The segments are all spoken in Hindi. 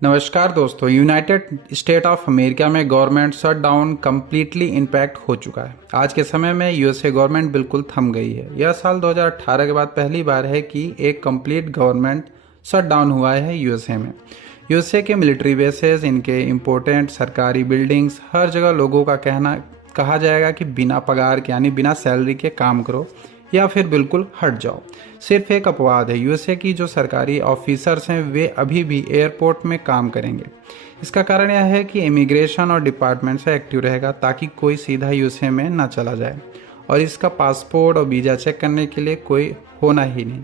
नमस्कार दोस्तों। यूनाइटेड स्टेट ऑफ अमेरिका में गवर्नमेंट शटडाउन कम्प्लीटली इम्पैक्ट हो चुका है। आज के समय में यूएसए गवर्नमेंट बिल्कुल थम गई है। यह साल 2018 के बाद पहली बार है कि एक कंप्लीट गवर्नमेंट शटडाउन हुआ है यूएसए में। यूएसए के मिलिट्री बेसेस, इनके इम्पोर्टेंट सरकारी बिल्डिंग्स, हर जगह लोगों का कहा जाएगा कि बिना पगार के यानी बिना सैलरी के काम करो या फिर बिल्कुल हट जाओ। सिर्फ एक अपवाद है, यूएसए की जो सरकारी ऑफिसर्स हैं वे अभी भी एयरपोर्ट में काम करेंगे। इसका कारण यह है कि इमिग्रेशन और डिपार्टमेंट से एक्टिव रहेगा ताकि कोई सीधा यूएसए में ना चला जाए और इसका पासपोर्ट और वीज़ा चेक करने के लिए कोई होना ही नहीं।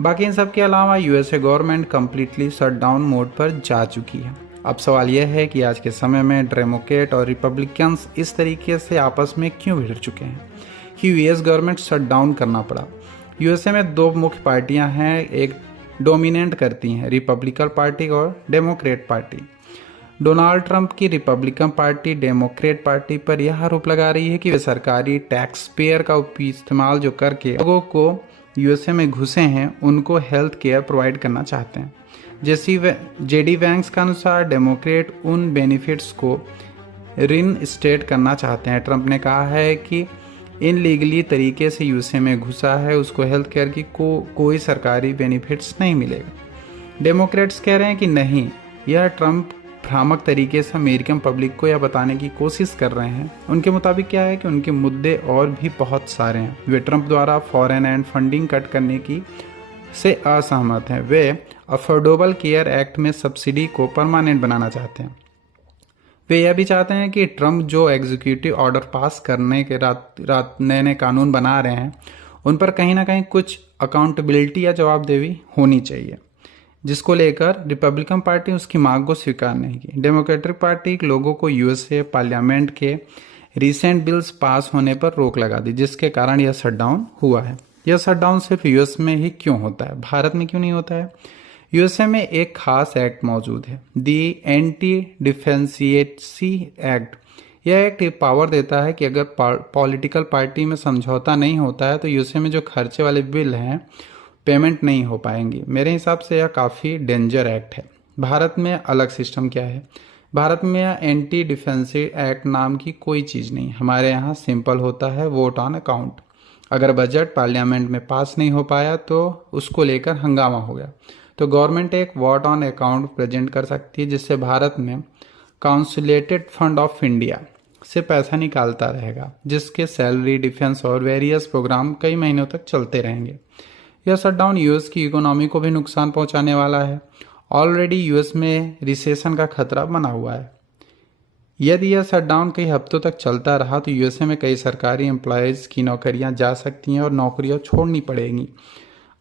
बाकी इन सब के अलावा USA government completely shutdown mode पर जा चुकी है। अब सवाल यह है कि आज के समय में डेमोक्रेट और रिपब्लिकन्स इस तरीके से आपस में क्यों भिड़ चुके हैं कि यूएस गवर्नमेंट शट डाउन करना पड़ा। यूएसए में दो मुख्य पार्टियां हैं, एक डोमिनेट करती हैं, रिपब्लिकन पार्टी और डेमोक्रेट पार्टी। डोनाल्ड ट्रंप की रिपब्लिकन पार्टी डेमोक्रेट पार्टी पर यह आरोप लगा रही है कि वे सरकारी टैक्स पेयर का इस्तेमाल जो करके लोगों को यूएसए में घुसे हैं उनको हेल्थ केयर प्रोवाइड करना चाहते हैं। जैसी जेडी वैंक्स का अनुसार डेमोक्रेट उन बेनिफिट्स को रिइंस्टेट करना चाहते हैं। ट्रंप ने कहा है कि इन लीगली तरीके से यूएसए में घुसा है उसको हेल्थ केयर की कोई सरकारी बेनिफिट्स नहीं मिलेगा। डेमोक्रेट्स कह रहे हैं कि नहीं, यह ट्रंप भ्रामक तरीके से अमेरिकन पब्लिक को यह बताने की कोशिश कर रहे हैं। उनके मुताबिक क्या है कि उनके मुद्दे और भी बहुत सारे हैं। वे ट्रंप द्वारा फॉरेन एंड फंडिंग कट करने की से असहमत हैं। वे अफोर्डेबल केयर एक्ट में सब्सिडी को परमानेंट बनाना चाहते हैं। वे यह भी चाहते हैं कि ट्रंप जो एग्जीक्यूटिव ऑर्डर पास करने के रात नए नए कानून बना रहे हैं उन पर कहीं ना कहीं कुछ अकाउंटेबिलिटी या जवाबदेही होनी चाहिए, जिसको लेकर रिपब्लिकन पार्टी उसकी मांग को स्वीकार नहीं की। डेमोक्रेटिक पार्टी लोगों को यूएसए पार्लियामेंट के रिसेंट बिल्स पास होने पर रोक लगा दी, जिसके कारण यह शटडाउन हुआ है। यह शटडाउन सिर्फ यूएस में ही क्यों होता है, भारत में क्यों नहीं होता है? यूएसए में एक खास एक्ट मौजूद है, दी एंटी डिफेंसिएसी एक्ट। यह एक्ट पावर देता है कि अगर पॉलिटिकल पार्टी में समझौता नहीं होता है तो यूएसए में जो खर्चे वाले बिल हैं पेमेंट नहीं हो पाएंगी। मेरे हिसाब से यह काफ़ी डेंजर एक्ट है। भारत में अलग सिस्टम क्या है? भारत में एंटी डिफेंसिव एक्ट नाम की कोई चीज़ नहीं। हमारे यहाँ सिंपल होता है वोट ऑन अकाउंट। अगर बजट पार्लियामेंट में पास नहीं हो पाया तो उसको लेकर हंगामा हो गया तो गवर्नमेंट एक वोट ऑन अकाउंट प्रेजेंट कर सकती है, जिससे भारत में काउंसिलेटेड फंड ऑफ इंडिया से पैसा निकालता रहेगा, जिसके सैलरी, डिफेंस और वेरियस प्रोग्राम कई महीनों तक चलते रहेंगे। यह शटडाउन यूएस की इकोनॉमी को भी नुकसान पहुंचाने वाला है। ऑलरेडी यूएस में रिसेशन का खतरा बना हुआ है। यदि यह शटडाउन कई हफ्तों तक चलता रहा तो यूएसए में कई सरकारी एम्प्लॉयज़ की नौकरियां जा सकती हैं और नौकरियां छोड़नी पड़ेंगी।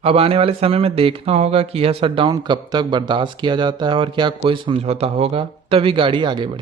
अब आने वाले समय में देखना होगा कि यह शटडाउन कब तक बर्दाश्त किया जाता है और क्या कोई समझौता होगा, तभी गाड़ी आगे बढ़े।